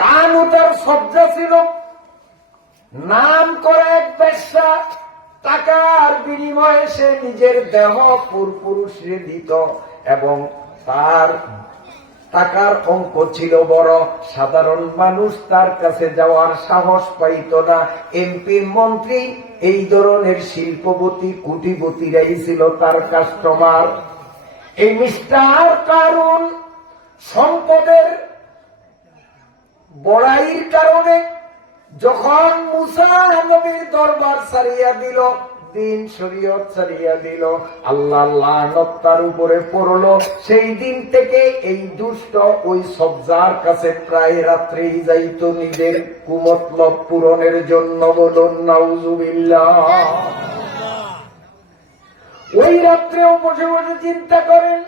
কানুতের সজ্জা ছিল, নাম করা এক বেশ্যা, টাকার বিনিময়ে সে নিজের দেহ পুরুষে দিত এবং তার টাকার অঙ্ক ছিল বড়। সাধারণ মানুষ তার কাছে যাওয়ার সাহস পাইত না। এমপি মন্ত্রী এই ধরনের শিল্পপতি কুটিপতিরাই ছিল তার কাস্টমার। এই মিস্টার কারুন সম্পদের বড়াইয়ের কারণে যখন মুসা নবীর দরবার ছাড়িয়া দিল, দিন শরীয়ত ছাড়িয়া দিল, আল্লাহ লানত তার উপরে পড়লো। সেই দিন থেকে এই দুষ্ট ওই সবজার কাছে প্রায় রাত্রেই যাইত নিজের কুমতলব পূরণের জন্য। বলুন নাউজুবিল্লাহ। ওই রাত্রেও বসে বসে চিন্তা করেন।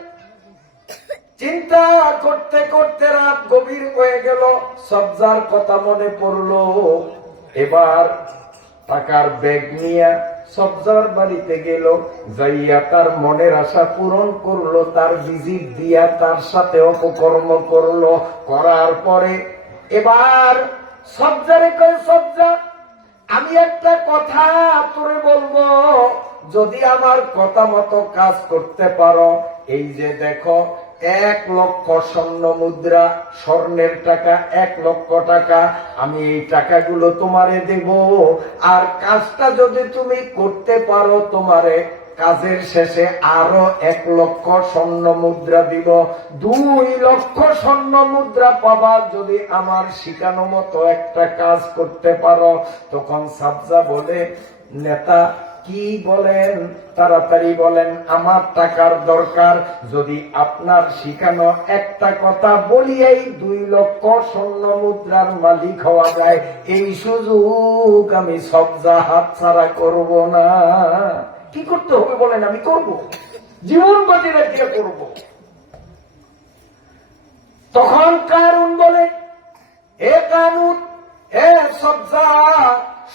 চিন্তা করতে করতে রাত গভীর হয়ে গেল, সবজার কথা মনে পড়লো। এবার টাকার ব্যাগ নিয়ে সবজার বাড়িতে গেল, যাইয়া তার মনের আশা পূরণ করলো, তার ভিজিট দিয়া তার সাথে অপকর্ম করলো। করার পরে এবার সবজারে কয়, সবজা আমি একটা কথা তোরে বলবো, যদি আমার কথা মতো কাজ করতে পারো, এই যে দেখো 1 লক্ষ স্বর্ণ মুদ্রা, স্বর্ণের টাকা 1 লক্ষ টাকা, আমি এই টাকাগুলো তোমারে দেব। আর কাজটা যদি তুমি করতে পারো, তোমারে কাজের শেষে আরো 1 লক্ষ স্বর্ণ মুদ্রা দিব। 2 লক্ষ স্বর্ণ মুদ্রা পাবা যদি আমার শিখানো মতো একটা কাজ করতে পারো। তখন সাবজা বলে, নেতা কি বলেন, তাড়াতাড়ি বলেন, আমার টাকার দরকার। যদি আপনার শিখানো একটা কথা বলিয়াই 2 লক্ষ স্বর্ণ মুদ্রার মালিক হওয়া যায়, এই সুযোগ আমি সবজা হাতছাড়া করব না। কি করতে হবে বলেন, আমি করব, জীবন বাজি রেখে করব। তখন কারুন বলে, এ কানুন, এ সবজা,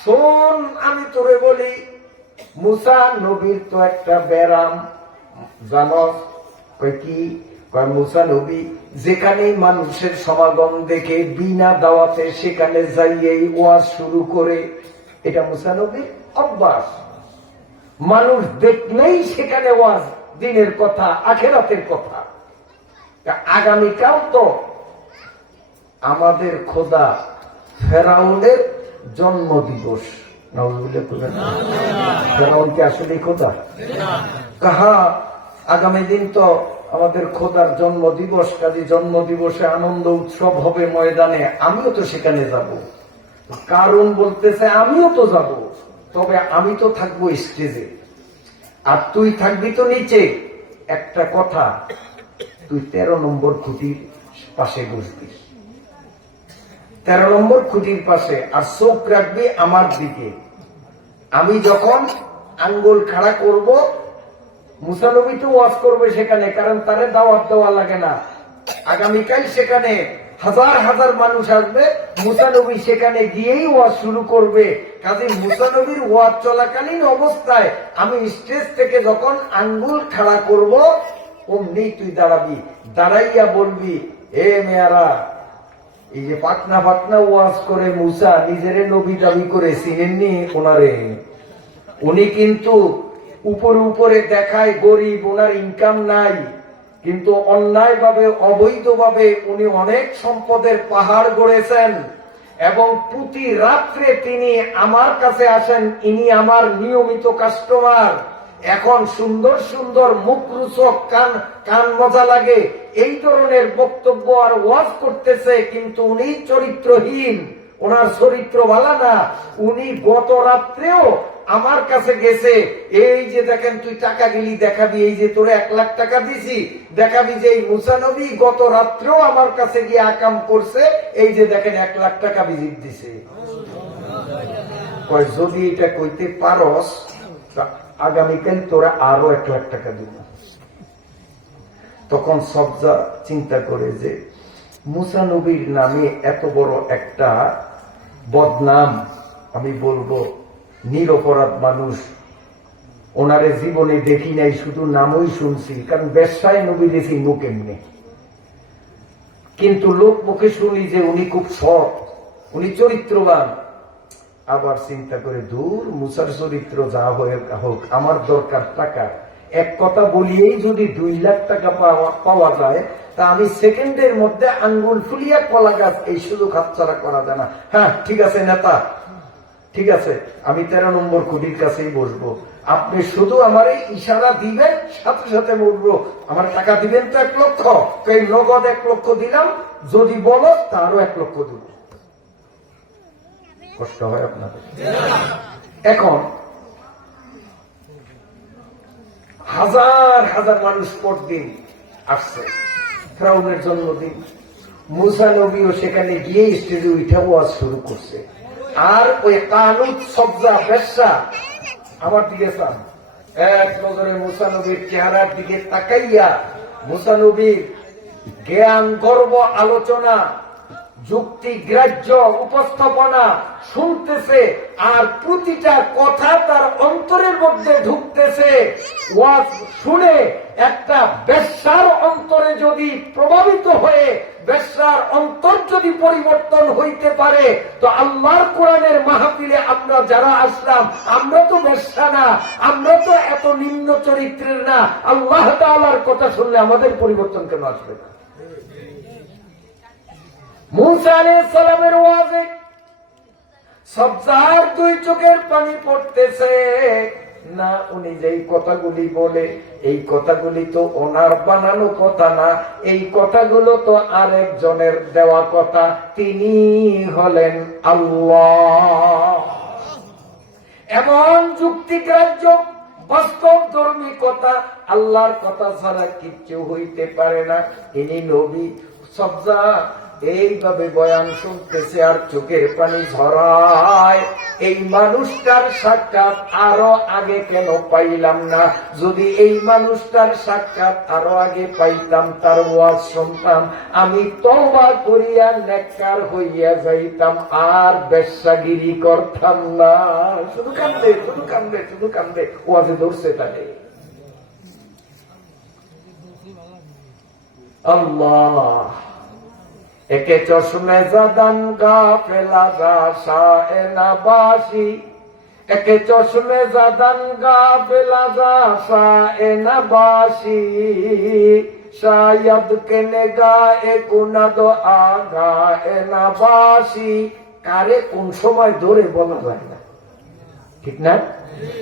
শোন আমি তোরে বলি, মুসা নবীর তো একটা ব্যারাম জানো। কি কয়, মুসা নবী যেখানে মানুষের সমাগম দেখে বিনা দাওয়াতে সেখানে যাইয়েই ওয়াজ শুরু করে। এটা মুসা নবীর অভ্যাস। মানুষ দেখলেই সেখানে ওয়াজ, দিনের কথা, আখেরাতের কথা। আগামীকাল তো আমাদের খোদা ফেরাউনের জন্ম দিবস। ফেরাউনকে আসলে খোদা কাহা? আগামী দিন তো আমাদের খোদার জন্ম দিবস, কাজী জন্ম দিবসে আনন্দ উৎসব হবে ময়দানে, আমিও তো সেখানে যাব। কারণ বলতেছে আমিও তো যাব, তবে আমি তো থাকবো স্টেজে আর তুই থাকবি তো নিচে। একটা কথা, তুই 13 নম্বর খুঁটির পাশে বসবি, 13 নম্বর খুঁটির পাশে, আর চোখ রাখবি আমার দিকে। আমি যখন আঙ্গুল খাড়া করব, মুসা নবী তো ওয়াজ করবে সেখানে, কারণ তারে দাওয়াত দেওয়া লাগে না। আগামীকাল সেখানে হাজার হাজার মানুষ আসবে, মুসা নবী সেখানে গিয়েই ওয়াজ শুরু করবে। কাজে মুসা নবীর ওয়াজ চলাকালীন অবস্থায় আমি স্টেজ থেকে যখন আঙ্গুল খাড়া করব, অমনি তুই দাঁড়াবি, দাঁড়াইয়া বলবি, এ মেয়ারা, এই যে পাটনা পাটনা ওয়াজ করে মুসা নিজের নবী দাবি করে, চিনেননি ওনারে? উনি কিন্তু উপরে উপরে দেখায় গরিব, ওনার ইনকাম নাই, কিন্তু অন্যায় ভাবে অবৈধভাবে উনি অনেক সম্পদের পাহাড় গড়েছেন এবং প্রতি রাত্রে তিনি আমার কাছে আসেন। ইনি আমার নিয়মিত কাস্টমার। এখন সুন্দর সুন্দর মুখরোচক, কান মজা লাগে এই ধরনের বক্তব্য আর ওয়াজ করতেছে, কিন্তু উনি চরিত্রহীন, ওনার চরিত্র ভালো না। উনি গত রাত্রেও আমার কাছে গেছে, এই যে দেখেন তুই টাকা গেলি দেখাবি, এই যে তোরে 1 লাখ টাকা দিছি, দেখাবি যে এই মুসা নবী গত রাত্রেও আমার কাছে গিয়ে আকাম করছে, এই যে দেখেন 1 লাখ টাকা ভিজিট দিছে। যদি এটা কইতে পারস, আগামীকাল তোরা আরো 1 লাখ টাকা দিব। তখন সবজা চিন্তা করে যে মুসা নবীর নামে এত বড় একটা বদনাম, আমি বলবো নিরপরাধ মানুষ, ওনারে জীবনে দেখি নাই, শুধু নামই শুনছি, কারণ ব্যবসায় নবী দেখি মুখ এমনি। কিন্তু লোক মুখে শুনি যে উনি খুব সৎ, উনি চরিত্রবান। আবার চিন্তা করে, দূর, মুসার চরিত্র যা হয়ে হোক, আমার দরকার টাকা। এক কথা বলিয়েই যদি 2 লাখ টাকা পাওয়া যায়, তা আমি সেকেন্ডের মধ্যে আঙ্গুল ফুলিয়া কলা গাছ, এই সুযোগ হাতছাড়া করা যায় না। হ্যাঁ ঠিক আছে নেতা, ঠিক আছে, আমি 13 নম্বর কুটির কাছেই বসবো, আপনি শুধু আমার এই ইশারা দিবেন, সাথে সাথে বলবো আমার টাকা দিবেন তো 1 লক্ষ, এই নগদ 1 লক্ষ দিলাম, যদি বলো তারও 1 লক্ষ দিব। কষ্ট হয় আপনাদের? এখন হাজার হাজার মানুষ পরদিন আসছে, ফেরাউনের জন্মদিন, মুসা নবীও সেখানে গিয়ে স্টেজে উঠে ওয়াজ শুরু করছে। আর ওই কানুত সবজা বেশ্যা আমার দিকে চান, এক নজরে মুসা নবীর চেহারার দিকে তাকাইয়া মুসা নবীর জ্ঞান গর্ব আলোচনা, যুক্তি গ্রাহ্য উপস্থাপনা শুনতেছে, আর প্রতিটা কথা তার অন্তরের মধ্যে ঢুকতেছে। ওয়াজ শুনে একটা বেশ্যার অন্তরে যদি প্রভাবিত হয়ে বেশ্যার অন্তর যদি পরিবর্তন হইতে পারে, তো আল্লাহর কোরআনের মাহফিলে আমরা যারা আসলাম, আমরা তো বেশ্যা না, আমরা তো এত নিম্ন চরিত্রের না। আল্লাহ তাআলার কথা শুনলে আমাদের পরিবর্তন কেন আসবে না? মুসা আলাইহিস সালামের ওয়াজে সবজার 2 চোখের পানি পড়তেছে না। উনি যেই কথাগুলি বলে, এই কথাগুলি তো ওনার বানানো কথা না, এই কথাগুলো তো আরেকজনের দেওয়া কথা, তিনি হলেন আল্লাহ। এমন যুক্তিগ্রাহ্য বাস্তব ধর্মী কথা, আল্লাহর কথা ছাড়া কিচ্ছু হইতে পারে না। ইনি নবী। সবজা এইভাবে বয়ান শুনতেছে আর চোখের পানি ঝরায়। এই মানুষটার সাক্ষাৎ আরো আগে কেন পাইলাম না? যদি এই মানুষটার সাক্ষাৎ আরো আগে পাইতাম, তার ওয়াজ শুনতাম, আমি তওবা করিয়া নেককার হইয়া যাইতাম, আর বেশ্যাগিরি করতাম না। শুধু কান্দে, শুধু কান্দে, শুধু কান্দে। ওয়াজে ধরছে তাকে। আল্লাহ। একে চশমে জাদান গাফেলা শাহে নবাসী, একে চশমে জাদান গাফেলা শাহে নবাসী, শায়দ কে নেগায়ে কুনাদ আগায়ে নবাসী। কারে কোন সময় ধরে বলা যায় না, ঠিক না?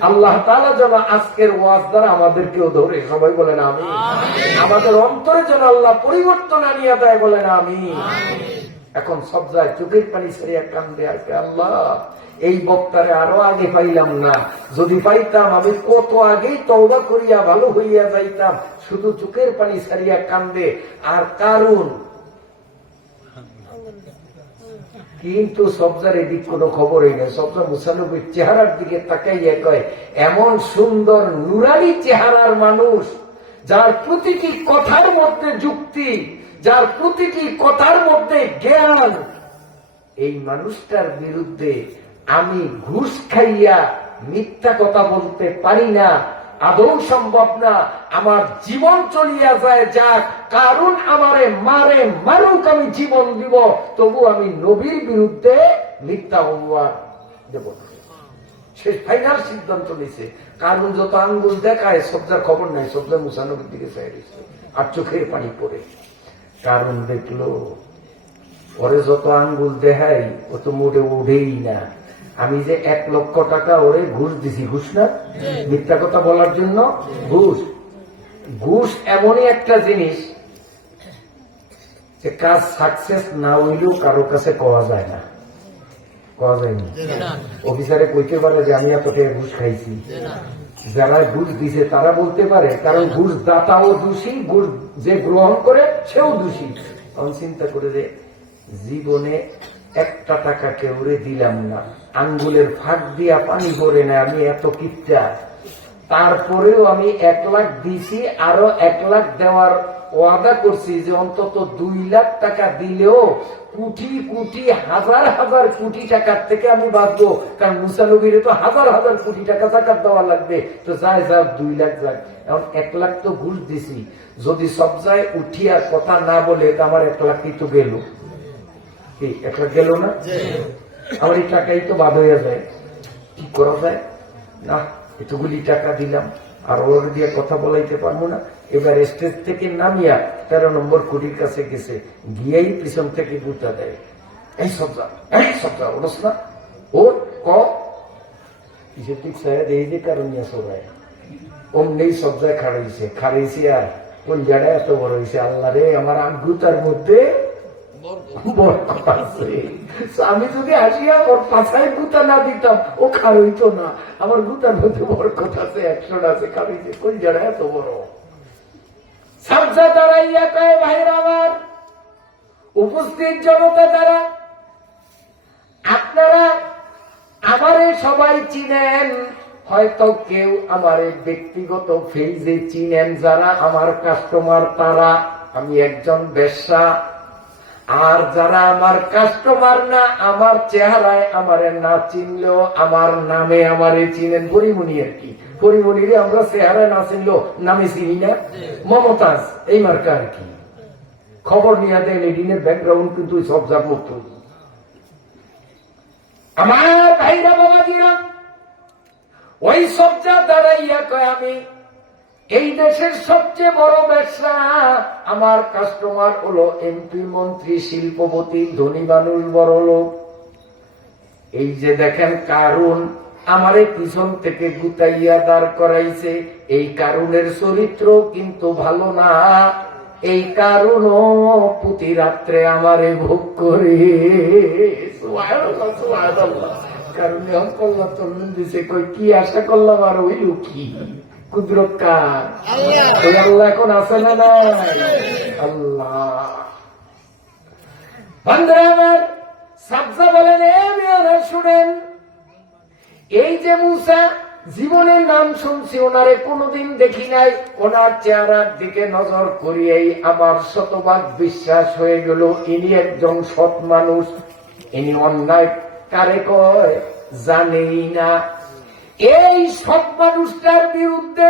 আল্লাহ তাআলা যেন আজকের ওয়াজ দ্বারা আমাদেরকেও ধরে, সবাই বলেন আমিন। আমাদের অন্তরে যেন আল্লাহ পরিবর্তন আনিয়া দেয়, বলেন আমিন। এখন সব যায় চোখের পানি ছেড়ে কান্দে আর আল্লাহ, এই বক্তারে আরো আগে পাইলাম না, যদি পাইতাম আমি কত আগেই তওবা করিয়া ভালো হইয়া যাইতাম। শুধু চোখের পানি ছাড়িয়া কান্দে। আর কারণ কিন্তু সবজার এদিক কোন খবরই নেই। সবজা মুসা নবীর চেহারার দিকে তাকাইয়া কয়, এমন সুন্দর নুরানি চেহারার মানুষ, যার প্রতিটি কথার মধ্যে যুক্তি, যার প্রতিটি কথার মধ্যে জ্ঞান, এই মানুষটার বিরুদ্ধে আমি ঘুষ খাইয়া মিথ্যা কথা বলতে পারি না, আদৌ সম্ভব না। আমার জীবন চলিয়া যায় যাক, কারণ আমারে মারে মারুক, আমি জীবন দিব, তবু আমি নবীর বিরুদ্ধে মিথ্যা অপবাদ দেব না। শেষ ফাইনাল সিদ্ধান্ত নিছে। কারণ যত আঙ্গুল দেখায়, সবজার খবর নাই, সবজা মুসা নবীর দিকে চাই দিচ্ছে আর চোখের পানি পড়ে। কারণ দেখলো ওরে যত আঙ্গুল দেখাই, ও তো মোটে উঠেই না। আমি যে 1 লক্ষ টাকা ওরে ঘুষ দিছি, ঘুষ না, মিথ্যা কথা বলার জন্য ঘুষ। ঘুষ এমনই একটা জিনিস যে কাজ সাকসেস না হইলেও কারো কাছে কওয়া যায় না, কওয়া যায়নি। অফিসারে কইতে পারে যে আমি এত টাকা ঘুষ খাইছি, যারা ঘুষ দিছে তারা বলতে পারে, কারণ ঘুষ দাতাও দোষী, ঘুষ যে গ্রহণ করে সেও দোষী। তখন চিন্তা করে যে জীবনে 1টা টাকা কেউরে দিলাম না, আঙ্গুলের ফাঁক দিয়া পানি পড়ে না, আমি এত কিপটা, তারপরেও আমি 1 লাখ দিছি, আরো 1 লাখ দেওয়ার ওয়াদা করছি যে অন্তত 2 লাখ টাকা দিলেও কোটি কোটি হাজার হাজার কোটি টাকার থেকে আমি বাঁচবো। কারণ মুসা নবীরে তো হাজার হাজার কোটি টাকা জাকাত দেওয়া লাগবে, তো যাই যাক 2 লাখ যাক। এখন 1 লাখ তো ঘুষ দিছি, যদি সবজায় উঠিয়া কথা না বলে আমার 1 লাখ তো গেল, কি 1 লাখ গেল না? আমার এই টাকাই তো বাদ হইয়া যায়। কি করা যায়? না, এতগুলি টাকা দিলাম, আর ওর দিয়ে কথা বলাইতে পারবো না। এবার স্টেজ থেকে নামিয়া 13 নম্বর কুড়ির কাছে গেছে, গিয়েই পিছন থেকে গুতা দেয়, এই সবজা ওরস না, ওর ঠিক সাহেব এই যে কারণ নিয়ে সবাই অমনি সবজায় খাড়াইছে আর কোন জায়গায় এত বড় হয়েছে। আল্লাহ রে, আমার গুতার মধ্যে আমি যদি আসিয়া ওর পাশায় গুতা না দিতাম ও খাড়ইতো না। আমার গুতার মধ্যে বরকত আছে, 100 আছে, খাড়িছে কোন জায়গায় এত বড়। সবজা দাঁড়াইয়া কয়, ভাইরা আমার, উপস্থিত জনতা দ্বারা, আপনারা আমারে সবাই চিনেন, হয়তো কেউ আমারে ব্যক্তিগত ফেজে চিনেন, যারা আমার কাস্টমার তারা, আমি একজন বেশ্যা। আর যারা আমার কাস্টমার না, আমার চেহারায় আমারে না চিনলেও আমার নামে আমারে চিনেন। পরিমণি আর কি, পরিমণিরে আমরা চেহারায় না চিনলেও নামে চিনি না, মমতাজ এই মার্কা আর কি। খবর নিয়ে দেন, এডিনের ব্যাকগ্রাউন্ড কিন্তু সব যার মতো। আমার ভাইরা বাবাজিরা, ওই সবজা দাঁড়াইয়া কয়, আমি এই দেশের সবচেয়ে বড় ব্যবসা, আমার কাস্টমার হলো এমপি, মন্ত্রী, শিল্পপতি, ধনী মানুষ, বড় লোক। এই যে দেখেন কারুন, আমারে পিছন থেকে গুতাইয়া দাঁড় করাইছে। এই কারুনের চরিত্র কিন্তু ভালো না। এই কারুনও প্রতি রাত্রে আমারে ভোগ করে। কারণ কল্লা তল্লন দিছে, কই কি আশা করলাম, আর ওই কি কুদরত কার? আল্লাহ এখন আছে না নাই? আল্লাহ। বন্ধুরা আমার, সাবজা বলেন, শুনেন, এই যে মুসা, জীবনের নাম শুনছি, ওনারে কোনোদিন দেখি নাই, ওনার চেহারার দিকে নজর করিয়েই আমার শতভাগ বিশ্বাস হয়ে গেল ইনি একজন সৎ মানুষ। ইনি অন্যায় কারে কয় জানেই না। এই সৎ মানুষটার বিরুদ্ধে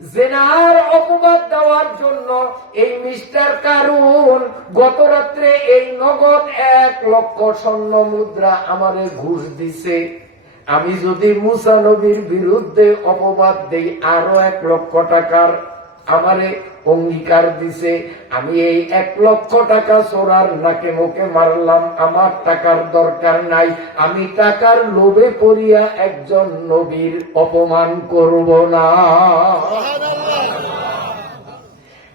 জেনার অপবাদ দেওয়ার জন্য এই মিস্টার কারুন গত রাত্রে এই নগদ 1 লক্ষ স্বর্ণ মুদ্রা আমারে ঘুষ দিছে। আমি যদি মুসা নবীর বিরুদ্ধে অপবাদ দেই, আরো 1 লক্ষ টাকার আমারে অঙ্গীকার দিছে। আমি এই 1 লক্ষ টাকা চোরার নাকে মুখে মারলাম, আমার টাকার দরকার নাই। আমি টাকার লোভে পড়িয়া একজন নবীর অপমান করব না।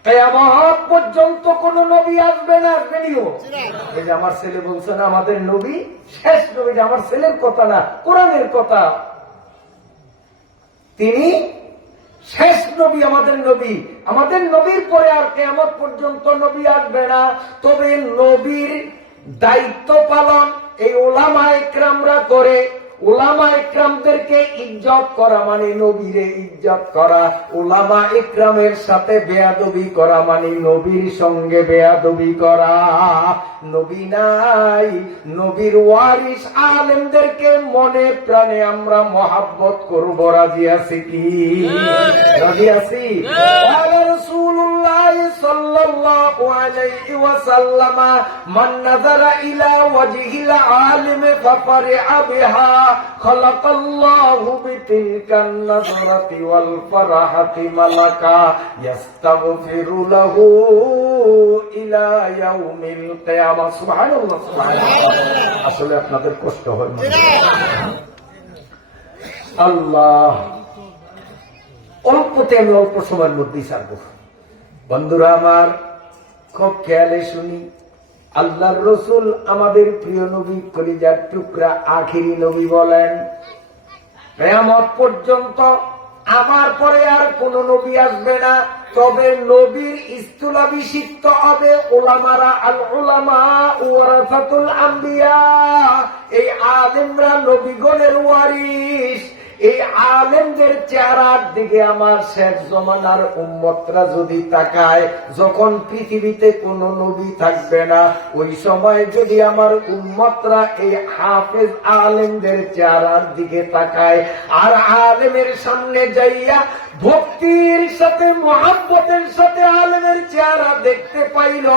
কিয়ামত পর্যন্ত কোন নবী আসবে না, আসবেনিও। এই যে আমার ছেলে বলছে না, আমাদের নবী শেষ নবী, আমার ছেলের কথা না, কোরআনের কথা। তিনি শেষ নবী, আমাদের নবী। আমাদের নবীর পরে আর কিয়ামত পর্যন্ত নবী আসবে না। তবে নবীর দায়িত্ব পালন এই উলামা ইকরামরা করে। উলামা ইকরামদেরকে ইজ্জত করা মানে নবীরে ইজ্জত করা। উলামা ইকরামের সাথে বেয়াদবি করা মানে নবীর সঙ্গে বেয়াদবি করা। নবী নাই, নবীর ওয়ারিস আলেমদেরকে মনে প্রাণে আমরা মহাব্বত করব। রাজি আছি কি? রাজি আছি? রাসূলুল্লাহ সাল্লাল্লাহু আলাইহি ওয়াসাল্লাম, মান নাযারা ইলা ওয়াজহিল আলিম ফাফারিআ বিহা খালাকাল্লাহু বিতিলকান নাযরাতি ওয়াল ফারাহাতি মালাকা ইস্তাগফিরু লাহু ইলা ইয়াউমিল কিয়ামাহ। সুবহানাল্লাহ, সুবহানাল্লাহ। আসলে আপনাদের কষ্ট হয় না? আল্লাহ, অল্পতে আমি অল্প সময়ের মধ্যেই ছাড়ব। বন্ধুরা আমার, খুব খেয়ালে শুনি। আল্লাহর রসুল আমাদের প্রিয় নবী, কলিজার টুকরা আখিরি নবী বলেন, কিয়ামত পর্যন্ত আমার পরে আর কোন নবী আসবে না। তবে নবীর স্থলাভিষিক্ত হবে উলামারা। আল উলামা ওয়ারাসাতুল আম্বিয়া। এই আলেমরা নবীগণের ওয়ারিস। এই আলেমদের চেহারার দিকে আমার শেষ জমানার উম্মতরা যদি তাকায়, যখন পৃথিবীতে কোন নবী থাকবে না, ওই সময় যদি আমার উম্মতরা এই হাফেজ আলেমদের চেহারার দিকে তাকায়, আর আলেমের সামনে যাইয়া ভক্তির সাথে মহাব্বতের সাথে আলেমের চেহারা দেখতে পাইল,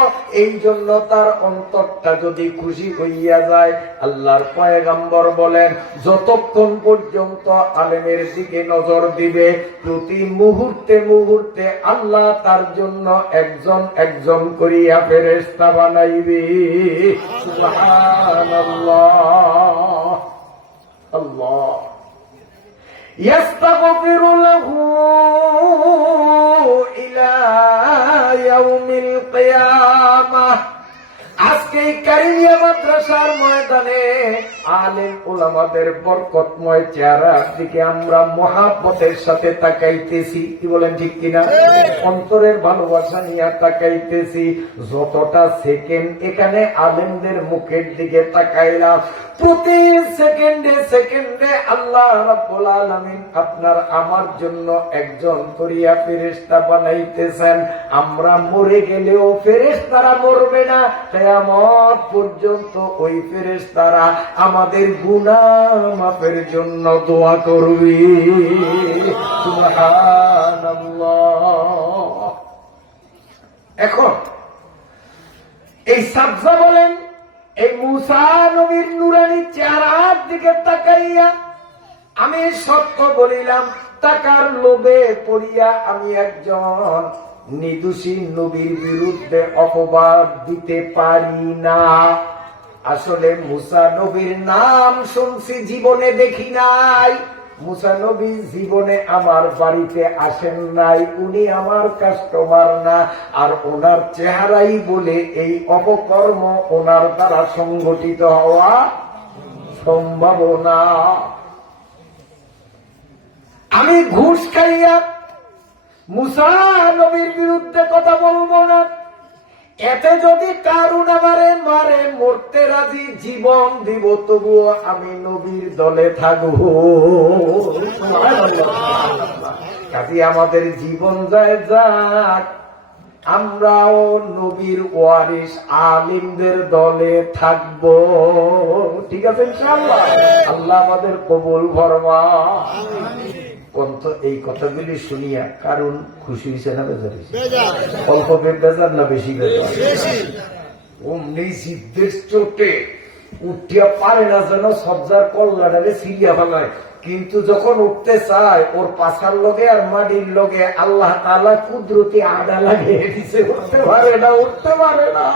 এই জন্য তার অন্তরটা যদি খুশি হইয়া যায়, আল্লাহর পয়গম্বর বলেন যতক্ষণ পর্যন্ত আলেমের দিকে নজর দিবে, প্রতি মুহূর্তে মুহূর্তে আল্লাহ তার জন্য একজন একজন করিয়া ফেরেশতা বানাইবে। সুবহানাল্লাহ। আল্লাহ يستغفر له إلى يوم القيامة। আজকে কারিমিয়া মাদ্রাসার ময়দানে আলেম ওলামাদের বরকতময় চেহারার দিকে আমরা মহাব্বতের সাথে তাকাইতেছি, কি বলেন ঠিক কিনা? অন্তরের ভালোবাসা নিয়ে তাকাইতেছি। যতটা সেকেন্ড এখানে আলেমদের মুখের দিকে তাকাইলাম, প্রতি সেকেন্ডে সেকেন্ডে আল্লাহ রাব্বুল আলামিন আপনার আমার জন্য একজন করিয়া ফেরেশতা বানাইতেছেন। আমরা মরে গেলেও ফেরেশতারা মরবে না, কিয়ামত পর্যন্ত ওই ফেরেশতারা আমাদের গুনাহ মাফের জন্য দোয়া করবে। সুবহানাল্লাহ। এখন এই সাবজা বলেন, এই মুসা নবীর নুরানি চেহারার দিকে তাকাইয়া আমি সত্য বলিলাম, টাকার লোভে পড়িয়া আমি একজন নিদোষী নবীর বিরুদ্ধে অপবাদ দিতে পারি না। আসলে মুসা নবীর নাম শুনছি, জীবনে দেখি নাই। মুসা নবী জীবনে আমার বাড়িতে আসেন নাই, উনি আমার কাস্টমার না। আর ওনার চেহারাই বলে এই অপকর্ম ওনার দ্বারা সংগঠিত হওয়া সম্ভব না। আমি ঘুষ খাইয়া মুসা নবীর বিরুদ্ধে কথা বলবো না। এতে যদি কারুন আমারে মারে, মরতে রাজি, জীবন দিব, তবুও আমি নবীর দলে থাকবো। কাজে আমাদের জীবন যায় যাক, আমরাও নবীর ওয়ারিস আলিমদের দলে থাকবো। ঠিক আছে ইনশাআল্লাহ। আল্লাহ আমাদের কবুল ফরমা। কন্ত এই কথাগুলি শুনিয়া কারণ খুশি হয়েছে না বেজার হয়েছে? অল্প বেজার না বেশি বেজার? অমনি সিদ্ধের চোটে উঠিয়া পারে না, যেন সবজার কল্লাটারে সিরিয়া ফেলায়। কিন্তু যখন উঠতে চায়, ওর পাশার লগে আর মাটির লগে আল্লাহ তাআলা কুদরতি আডা লাগে দিছে, উঠতে পারে না, উঠতে পারে না।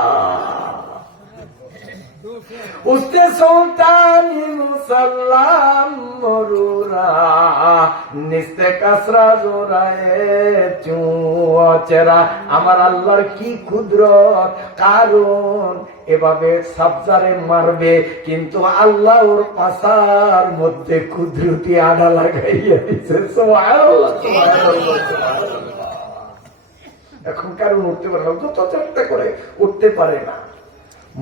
উঠতে সুলতানি মুসাল্লাম মরুরা, নিস্তে কাসরা জোরায়ে চুচেরা। আমার আল্লাহর কি কুদরত! কারণ এভাবে সাবজারে মারবে, কিন্তু আল্লাহ ওর পাশার মধ্যে কুদরতি আডা লাগাইয়া দিচ্ছে। সুবহানাল্লাহ, সুবহানাল্লাহ, সুবহানাল্লাহ। এখন কারণ উঠতে পারে না, যত চেষ্টা করে উঠতে পারে না।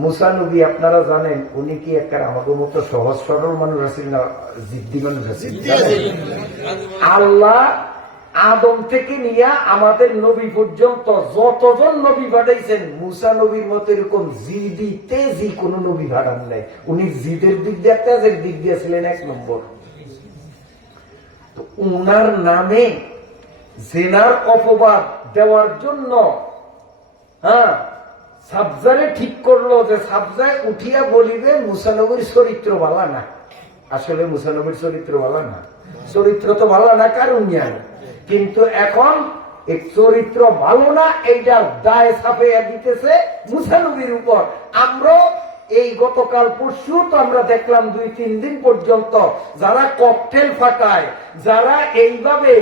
মুসা নবী আপনারা জানেন, উনি কি একটা আমাদের মতো সহজ সরল মানুষ আছেন না, জিদ্দি মানুষ আছেন? আল্লাহ আদম থেকে নিয়ে আমাদের নবী পর্যন্ত যতজন নবী পাঠাইছেন, মুসা নবীর মতো এরকম জিদি তেজি কোন নবী পাঠান নাই। উনি জিদের দিক দিয়ে তেজের দিক দিয়ে ছিলেন এক নম্বর। তো উনার নামে জেনার অপবাদ দেওয়ার জন্য সাবজারে ঠিক করলো যে সাবজায় উঠিয়া বলিবে মুসা নবীর চরিত্র ভালো না। আসলে মুসা নবীর চরিত্র ভালো না, চরিত্র তো ভালো না কারণ জ্ঞান, কিন্তু এখন এই চরিত্র ভালো না এইটার দায় ছাপিয়ে দিতেছে মুসা নবীর উপর। আমরা এই গতকাল পরশু তো আমরা দেখলাম 2-3 দিন পর্যন্ত যারা ককটেল ফাটায়, যারা এইভাবে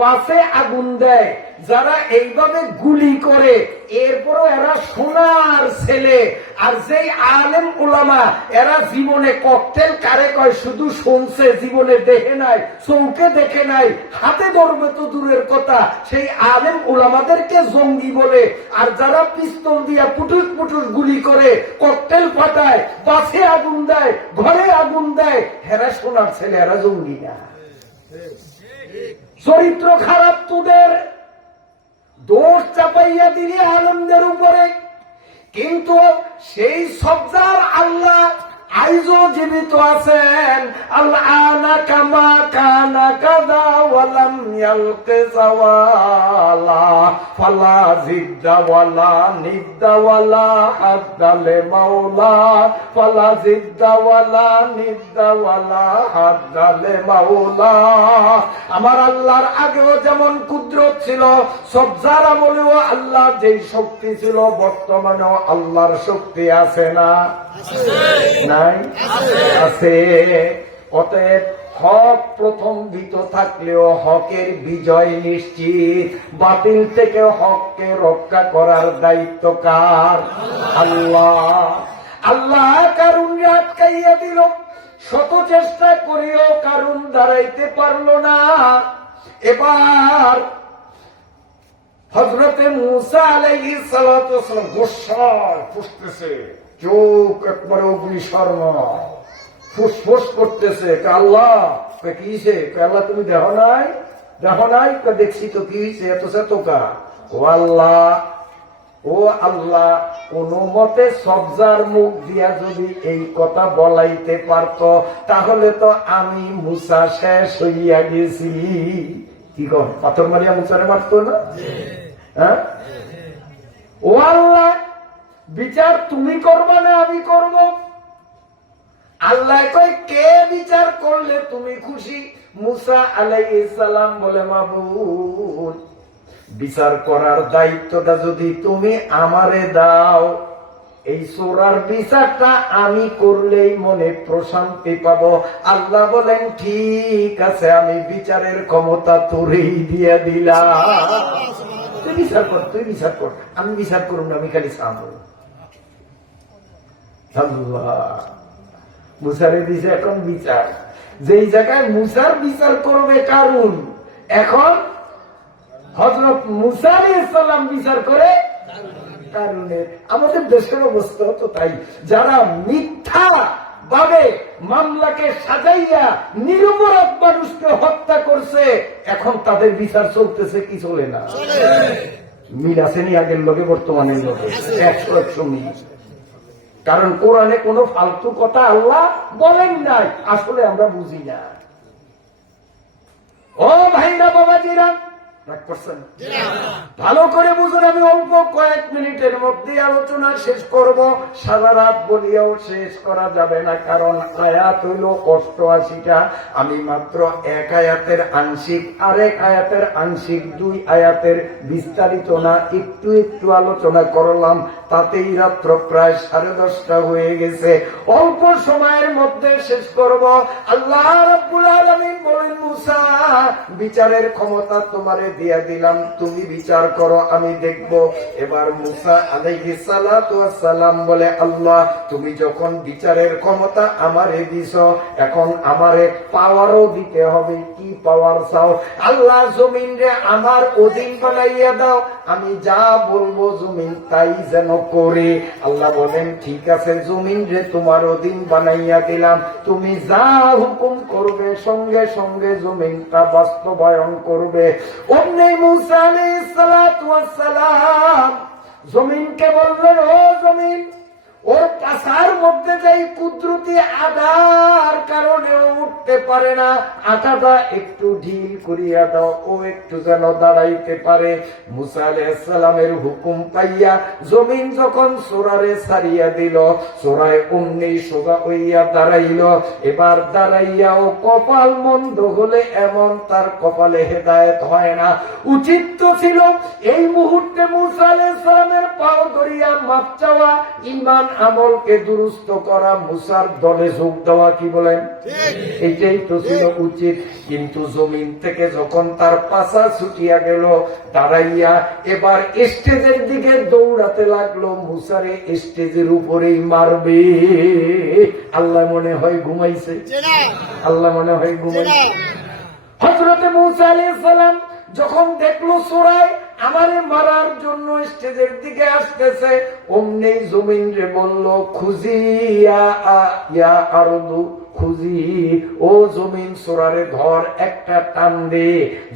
বাসে আগুন দেয়, যারা এইভাবে গুলি করে, এরপরও এরা সোনার ছেলে। আর যেই আলেম উলামা, এরা জীবনে ককটেল কারে কয় শুধু শুনছে, জীবনে দেখে নাই, চৌকে দেখে নাই, হাতে ধরবে তো দূরের কথা। সেই আলেম উলামাদেরকে জঙ্গি বলে। আর যারা পিস্তল দিয়া পুটুস পুটুস গুলি করে, ককটেল ফাটায়, বাসে আগুন দেয়, ঘরে আগুন দেয়, হেরা সোনার ছেলে, এরা জঙ্গি না। চরিত্র খারাপ তোদের, দোষ চাপাইয়া দিলি আলেমদের উপরে। কিন্তু সেই সবজার আল্লাহ আইজও জীবিত আছেন। আল্লানা কামা কানা কাদা ওয়ালাম ইয়ালকে জাওয়ালা ফালা জিদ্দা ওয়ালা নিদ্দা ওয়ালা হাদ্দালে মাওলা ফালা জিদ্দা ওয়ালা নিদ্দা ওয়ালা হাদ্দালে মাওলা। আমার আল্লাহর আগেও যেমন কুদরত ছিল, সবজার আমলেও আল্লাহ যেই শক্তি ছিল, বর্তমানেও আল্লাহর শক্তি আছে না? নাই? আছে। অতএব হক প্রথম ভীত থাকলেও হকের বিজয় নিশ্চিত। বাতিল থেকে হককে রক্ষা করার দায়িত্ব কার? আল্লাহ। আল্লাহ কারুন আটকাইয়া দিল, শত চেষ্টা করিও কারুন দাঁড়াইতে পারল না। এবার হযরতে মূসা আলাইহিস সালাতু ওয়াস সালাম গোসায় ফুসতেছে, চোখ একবারে অগ্নিশর্ম, ফুসফুস করতেছে। আল্লাহ কি হইছে? আল্লাহ তুমি দেখো নাই? দেখো নাই? দেখছি তো। কি হইছে? এত সেতকা? ও আল্লাহ, ও আল্লাহ, কোন মতে সবজার মুখ দিয়া যদি এই কথা বলাইতে পারত, তাহলে তো আমি মূসা শেষ হইয়া গেছি। কি কর? পাথর মারিয়া মূসারে মারত না? হ্যাঁ? ও আল্লাহ, বিচার তুমি করবা না আমি করব? আল্লাহ কয়, কে বিচার করলে তুমি খুশি? মূসা আলাইহিস সালাম বলে, মাবুদ, বিচার করার দায়িত্বটা যদি তুমি আমারে দাও, এই সূরার বিচারটা আমি করলেই মনে প্রশান্তি পাবো। আল্লাহ বলেন, ঠিক আছে, আমি বিচারের ক্ষমতা তোরেই দিয়ে দিলাম। তুই বিচার কর, তুই বিচার কর, আমি বিচার করব না, আমি খালি সামনে। আল্লাহ মূসারে দিছে এখন বিচার। যেই জায়গায় মূসার বিচার করবে কারুন, এখন হযরত মূসা আলাইহিস সালাম বিচার করে কারুনের। আমাদের দেশের অবস্থা তো তাই। যারা মিথ্যা ভাবে মামলাকে সাজাইয়া নিরপরাধ মানুষকে হত্যা করছে, এখন তাদের বিচার চলতেছে কি চলে না? মিল আসেনি আগের লোকে বর্তমানের লোকে 100 মিল। কারণ কোরআনে কোনো ফালতু কথা আল্লাহ বলেন নাই, আসলে আমরা বুঝি না। ও ভাইরা বাবাজিরা, রাগ করছেন? ভালো করে বুঝুন। আমি অল্প কয়েক মিনিটের মধ্যে আলোচনা শেষ করব। সারা রাত বলিয়াও শেষ করা যাবে না, কারণ আয়াত হইল 88টা। আমি মাত্র এক আয়াতের আংশিক, আরেক আয়াতের আংশিক, 2 আয়াতের বিস্তারিত না, একটু একটু আলোচনা করলাম। তাতেই রাত্র প্রায় 10:30টা হয়ে গেছে। অল্প সময়ের মধ্যে শেষ করব। আল্লাহ রাব্বুল আলামিন বলেন, মূসা, বিচারের ক্ষমতা তোমারে দিয়া দিলাম, তুমি বিচার করো, আমি দেখব। এবার মূসা আলাইহিস সালাতু ওয়াস সালাম বলে, আল্লাহ, তুমি যখন বিচারের ক্ষমতা আমারে দিছো, এখন আমারে পাওয়ারও দিতে হবে। কি পাওয়ার চাও? আল্লাহ, জমিন রে আমার অধীন বানাইয়া দাও, আমি যা বলবো জমিন তাই যেন করে। আল্লাহ বলেন, ঠিক আছে, জমিন রে তোমার অধীন বানাইয়া দিলাম, তুমি যা হুকুম করবে সঙ্গে সঙ্গে জমিনটা বাস্তবায়ন করবে। অমনি মূসা আলাইহিস সালাতু ওয়াস সালাম জমিনকে বললেন, ও জমিন, ওর পাশার মধ্যে যাই কুদরতি আদার কারণে উঠতে পারে না, আটাটা একটু ঢিল করিয়া দাও, ও একটু যেন দাঁড়াইতে পারে। মূসা আলাইহিস সালামের হুকুম পাইয়া জমিন যখন সোরারে ছাড়িয়া দিল, সোরায় অমনি সোজা হইয়া দাঁড়াইল। এবার দাঁড়াইয়াও কপাল মন্দ হলে এমন তার কপালে হেদায়েত হয় না। উচিত তো ছিল এই মুহূর্তে মূসা আলাইহিস সালামের পাও ধরিয়া মাপ চাওয়া, ঈমান আমলকে দুরুস্ত করা, মূসার দলে যোগ দেওয়া। কি বলেন? এইটাই তো ছিল উচিত। কিন্তু জমিন থেকে যখন তার পাছা ছুটিয়া গেল, দাঁড়াইয়া এবার স্টেজের দিকে দৌড়াতে লাগলো। মূসারে স্টেজের উপরেই মারবে। আল্লাহ মনে হয় ঘুমাইছে, আল্লাহ মনে হয় ঘুমাইছে। হযরতে মূসা আলাইহিস সালাম যখন দেখলো সূরায় আমারে মারার জন্য স্টেজের দিকে আসতেছে, অমনি জমিন রে বলল, খুজিয়া ইয়া আরদু খুজি, ও জমিন সূরারে ধর, একটা টান দে।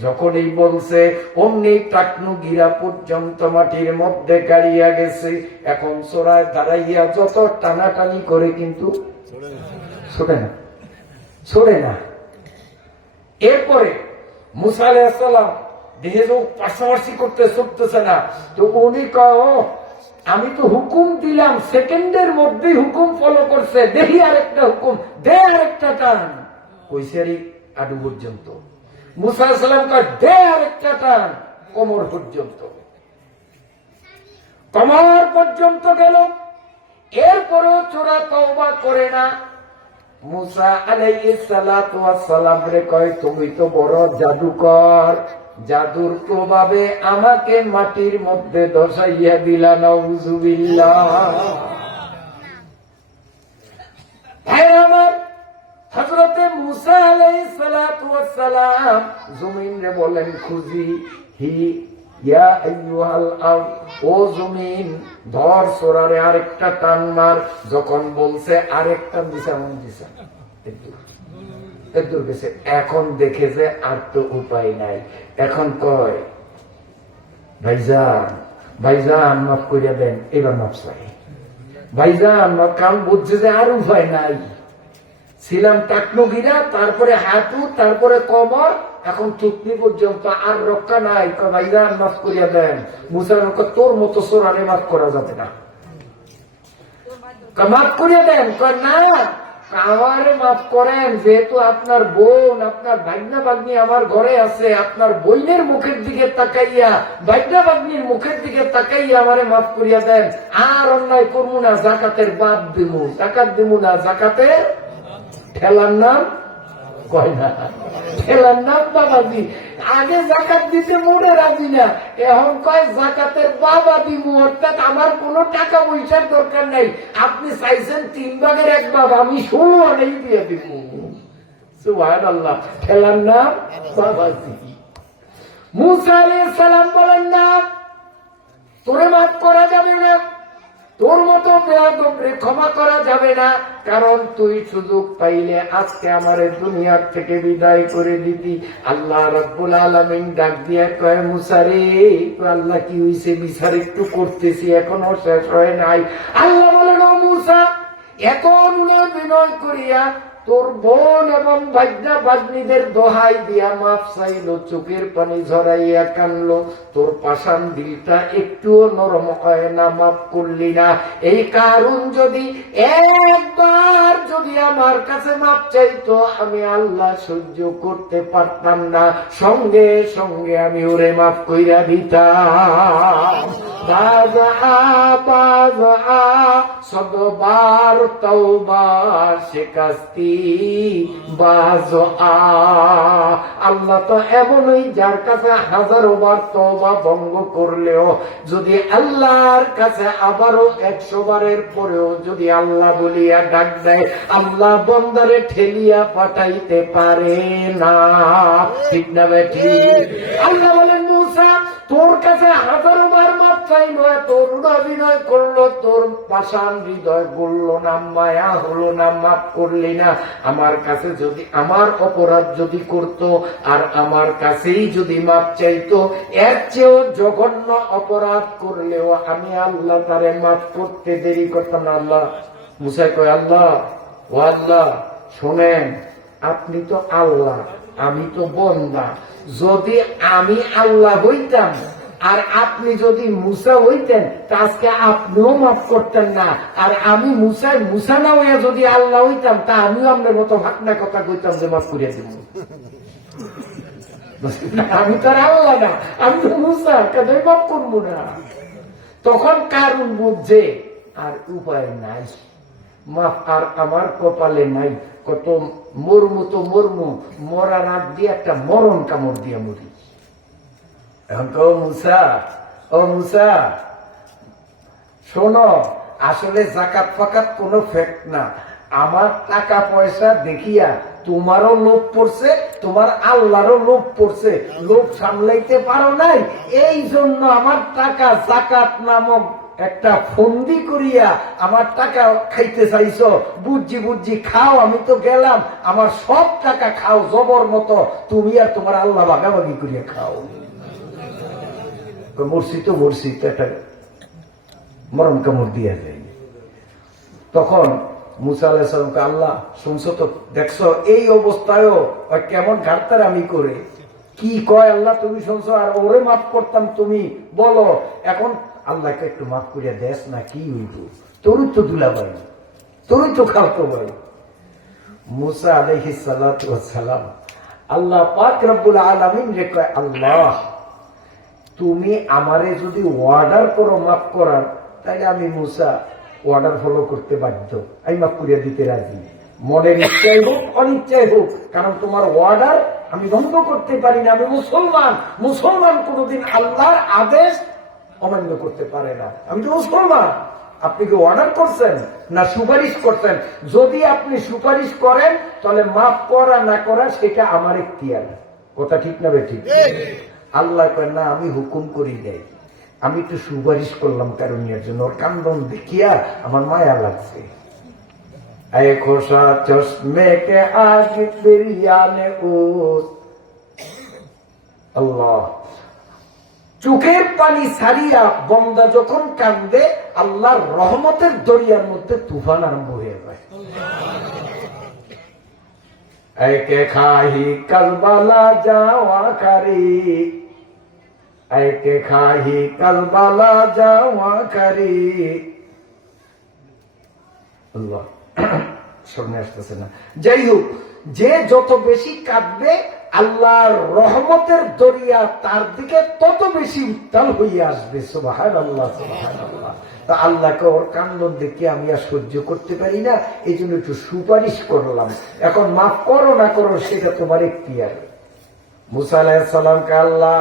যখনই বলছে অমনি টাকনু গিরা পর্যন্ত মাটির মধ্যে গাড়িয়া গেছে। এখন সূরায় দাঁড়াইয়া যত টানাটানি করে কিন্তু ছোড়ে না, ছোড়ে না। এরপরে মুসা আলাইহিস সালাম দেখে যে পাশাপাশি করতে ছুটতেছে না, তো উনি কয় আমি তো হুকুম দিলাম, সেকেন্ডের মধ্যেই হুকুম ফলো করছে, দেখি আরেকটা হুকুম দে, আরেকটা টান। কইছে আডু পর্যন্ত। মুসা আলাইহিস সালাম কয় দে আরেকটা টান, কোমর পর্যন্ত। কোমর পর্যন্ত গেল, এরপরও চোরা তওবা করে না। মুসা আলাইহিস সালাতু ওয়াস সালাম রে কয় তুমি তো বড় জাদুকর, জাদুর প্রভাবে আমাকে মাটির মধ্যে দশাইয়া দিলা, নাউযুবিল্লাহ। ভাই আমার, হযরতে মুসা আলাইহিস সালাতু ওয়াস সালাম জমিন রে বলেন খুজি হি ইয়া আইয়ুহাল আরদ, ও জমিন ধর সোরারে আরেকটা টান মার। যখন বলছে আরেকটা দিশা মন দিশা দূর গেছে, এখন দেখে যে আর তো উপায় নাই, এখন কয় ভাইজান ভাইজান মাফ করিয়া দেন, এবার মাফ চাই ভাইজান। কাম বুঝছে যে আর উপায় নাই, ছিলাম টাকনগিরা, তারপরে হাঁটু, তারপরে কমর, এখন টুকনি পর্যন্ত আর রক্ষা নাই। ভাইজান মাফ করিয়া দেন। মুসা তোর মতো সোরারে মাফ করা যাবে না, মাফ করিয়া দেন। না, আমারে মাফ করেন, যেহেতু আপনার বোন, আপনার ভাগ্না ভাগ্নি আমার ঘরে আছে, আপনার বোনের মুখের দিকে তাকাইয়া, ভাগ্না ভাগ্নির মুখের দিকে তাকাইয়া আমারে মাফ করিয়া দেন। আর অন্যায় করবো না, জাকাতের বাদ দিব, জাকাত দিব না, জাকাতের ঠেলার নাম কয় না, ঠেলার নাম বাবাজি। আগে জাকাত দিতে মনে রাজি না, এখন কয় জাকাতের বাবা দিব, অর্থাৎ আমার কোন টাকা পয়সার দরকার নাই। আপনি চাইছেন 3 ভাগের 1 ভাগ, আমি 16 আনেই দিয়ে দিব। সুবহানাল্লাহ, ঠেলার নাম বাবাজি। মুসা আলাইহিস সালাম বলেন না, তোরে মাফ করা যাবে না, তোর মতো বেয়াদবরে ক্ষমা করা যাবে না, কারণ তুই সুযোগ পাইলে আজকে আমারে দুনিয়ার থেকে বিদায় করে দিতি। আল্লাহ রাব্বুল আলামিন ডাক দিয়ে কয় মুসা রে, আল্লাহ কি হইছে, বিচার একটু করতেছি, এখনো শেষ হয় নাই। আল্লাহ বলেন ও মুসা, এখন বিনয় করিয়া তোর বোন এবং ভাগ্না ভাগ্নিদের দোহাই দিয়া মাফ চাইল, চোখের পানি ঝরাইয়া কানলো, তোর পাষাণ দিলটা একটুও নরম হয় না, মাফ করলি না। এই কারণ যদি একবার যদি আমার কাছে মাফ চাইতো, আমি আল্লাহ সহ্য করতে পারতাম না, সঙ্গে সঙ্গে আমি ওরে মাফ কইরা দিতাম। বাজা বাজা সদবার তওবা শিকাস্তি বাজা। আল্লাহ তো এমনই, যার কাছে 1000 বার তওবা ভঙ্গ করলেও যদি আল্লাহর কাছে আবারও 100 বারের পরেও যদি আল্লাহ বলিয়া ডাক দেয়, আল্লাহ বন্দারে ঠেলিয়া পাঠাইতে পারে না, ঠিক না বেঠি? আল্লাহ বলেন মুসা, তোর কাছে 1000 বার মাফ চাইলো, তোর অভিনয় করলো, তোর পাষাণ হৃদয় বলল না, মায়া হলো না, মাফ করলি না। আমার কাছে যদি আমার অপরাধ যদি করত আর আমার কাছেই যদি মাফ চাইতো, এর চেয়েও জঘন্য অপরাধ করলেও আমি আল্লাহ তারে মাফ করতে দেরি করতাম না। আল্লাহ মুসা কয়, আল্লাহ ও আল্লাহ শোনেন, আপনি তো আল্লাহ, আমি তো বন্দা, যদি আমি আল্লাহ হইতাম আর আপনি যদি মুসা হইতেন, তা আজকে আপনিও মাফ করতেন না, আর আমি মুসা না হইয়া যদি আল্লাহ হইতাম, তা আমিও আপনার মতো ভাটনা কথা কইতাম যে মাফ করিয়া দিব। আমি তো আর আল্লাহ না, আমি তো মুসা, কেন মাফ করবো না? তখন কারণ বুঝছে আর উপায় নাই, মাফ আর আমার কপালে নাই। কত মরমু তো মরমু, মরার আগ দিয়ে একটা মরণ কামড় দিয়ে মরি। এখন তো ও মুসা শোনো, আসলে জাকাত ফাকাত কোনো ফ্যাক্ট না। আমার টাকা পয়সা দেখিয়া তোমারও লোভ পড়ছে, তোমার আল্লাহরও লোভ পড়ছে, লোভ সামলাইতে পারো নাই, এই জন্য আমার টাকা জাকাত নামক একটা ফন্দি করিয়া আমার টাকা খাইতে চাইছো। বুঝছি বুঝছি, খাও, আমি তো গেলাম, আমার সব টাকা খাও জবর মতো, তুমি আর তোমার আল্লাহ ভাগাভাগি করিয়া খাও। মরছি তো মরছি, তো একটা মরণ কামড় দিয়া যায়। তখন মুসা আলাইহিস সালামকে, আল্লাহ শুনছো তো, দেখছো এই অবস্থায়ও কেমন ঘাটতার আমি করে কি কয়, আল্লাহ তুমি শুনছো, আর ওরে মাফ করতাম তুমি বলো, এখন আল্লাহকে একটু মাফ করিয়া দেশ না, কি হইব, তোরই তো দুলাভাই, তোরই তো খালতো ভাই। মুসা আলাইহিস সালাতু ওয়াস সালাম আল্লাহ পাক রব্বুল আলামিন রে কয়, আল্লাহ তুমি আমারে যদি অর্ডার করো মাফ করার, তাইলে আমি মুসা অর্ডার ফলো করতে বাধ্য, আমি মাফ করিয়া দিতে রাজি, মনের ইচ্ছাই হোক অনিচ্ছাই হোক, কারণ তোমার অর্ডার আমি ভঙ্গ করতে পারি না। আমি মুসলমান, মুসলমান কোনদিন আল্লাহর আদেশ অমান্য করতে পারে না। আমি তো মুসলমান। আপনি কি অর্ডার করছেন না সুপারিশ করছেন? যদি আপনি সুপারিশ করেন তাহলে মাফ করা না করা সেটা আমার ইখতিয়ার। কথা ঠিক না বে ঠিক? আল্লাহ কয় না, আমি হুকুম করি নাই, আমি একটু সুপারিশ করলাম কারণের জন্য। ওর কান্দন দেখিয়া আমার মায়া লাগছে। খোসা চশমে কে আগে বেরিয়ানে উস, আল্লাহ চোখের পানি ছাড়িয়া বন্দা যখন কান্দে, আল্লাহর রহমতের দরিয়ার মধ্যে তুফান আরম্ভ হয়ে যায়। একে খাহি কারবালা যাওয়া কারি, একে খাহি কারবালা যাওয়া কারি। আল্লাহ সামনে আসতেছে না। যাই হোক, যে যত বেশি কাঁদবে আল্লাহর রহমতের দরিয়া তার দিকে তত বেশি উত্তাল হইয়া আসবে। সুবহানাল্লাহ, সুবহানাল্লাহ। তা আল্লাহকে ওর কান্দন দেখে আমি আর সহ্য করতে পারি না, এই জন্য একটু সুপারিশ করলাম। এখন মাফ করো না করো সেটা তোমার ইখতিয়ার। মুসা আলাইহিস সালামকে আল্লাহ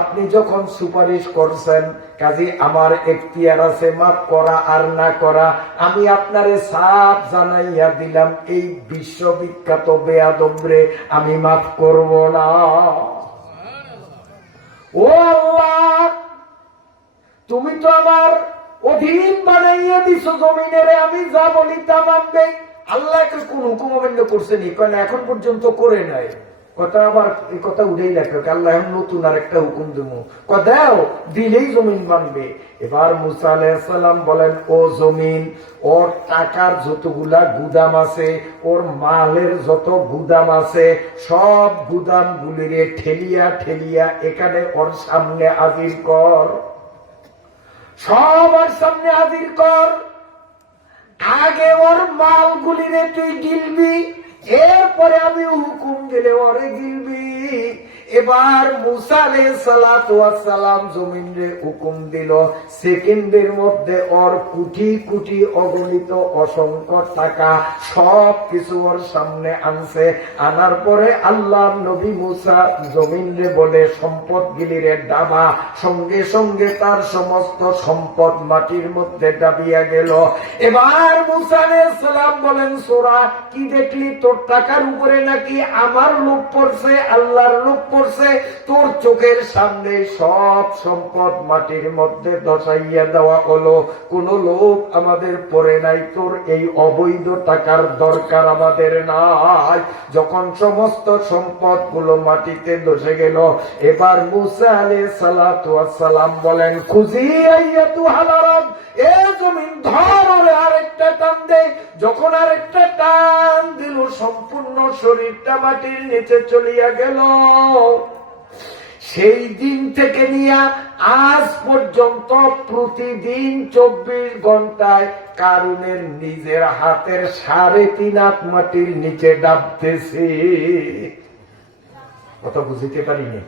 আপনি যখন সুপারিশ করছেন, কাজী আমার ইখতিয়ার আছে মাফ করা আর না করা। আমি আপনারে সাফ জানাইয়া দিলাম, এই বিশ্ববিখ্যাত বেয়াদবরে আমি মাফ করব না। ও আল্লাহ, তুমি তো আমার অধীন বানাইয়া দিছো জমিনেরে, আমি যা বলি তা মানবে। আল্লাহকে কোন হুকুম অমান্য করছেনি? কারণ এখন পর্যন্ত করে নাই। কথা আবার এই কথা উঠেই লেখো, আল্লাহ এখন নতুন আর একটা হুকুম দেবো, দাও দিলেই জমিন মানবে। এবার মুসা আলাইহিস সালাম বলেন, ও জমিন, ওর টাকার যতগুলা গুদাম আছে, ওর মালের যত গুদাম আছে, সব গুদাম গুলিরে ঠেলিয়া ঠেলিয়া এখানে ওর সামনে হাজির কর, সবার সামনে হাজির কর। আগে ওর মালগুলিরে তুই গিলবি, এরপরে আমি হুকুম দিলে ওরে গিলবি। এবার মুসা আলাইহিস সালাতু ওয়াস সালাম জমিনে হুকুম দিল, সেকেন্ডের মধ্যে ওর কোটি কোটি অগণিত অসংখ্য টাকা সব কিছু ওর সামনে আনছে। আনার পরে আল্লাহ নবী মুসা জমিনে বলে, সম্পদ গিলিরে ডাবা। সঙ্গে সঙ্গে তার সমস্ত সম্পদ মাটির মধ্যে ডাবিয়া গেল। এবার মুসা আলাইহিস সালাম বলেন, সোরা কি দেখলি? তোর টাকার উপরে নাকি আমার লোভ পড়ছে, আল্লাহর লোভ পড়ছে? তোর চোখের সামনে সব সম্পদ মাটির মধ্যে ধসাইয়া দেওয়া হলো, কোন লোভ আমাদের পড়ে নাই। তোর এই অবৈধ টাকার দরকার আমাদের নাই। যখন সমস্ত সম্পদ গুলো মাটিতে ধসে গেল, এবার মুসা আলাইহিস সালাতু ওয়াস সালাম বলেন, খুজি আইয়াতুহাল আরব, এ জমিন ধর, ওরে আরেকটা টান দে। যখন আরেকটা টান দিল, সম্পূর্ণ শরীরটা মাটির নিচে চলিয়া গেল। সেই দিন থেকে নিয়ে আজ পর্যন্ত প্রতিদিন 24 ঘন্টায় কারুনের নিজের হাতের 3.5 হাত মাটির নিচে ডাবতেছে। কথা বুঝতে পারিনি।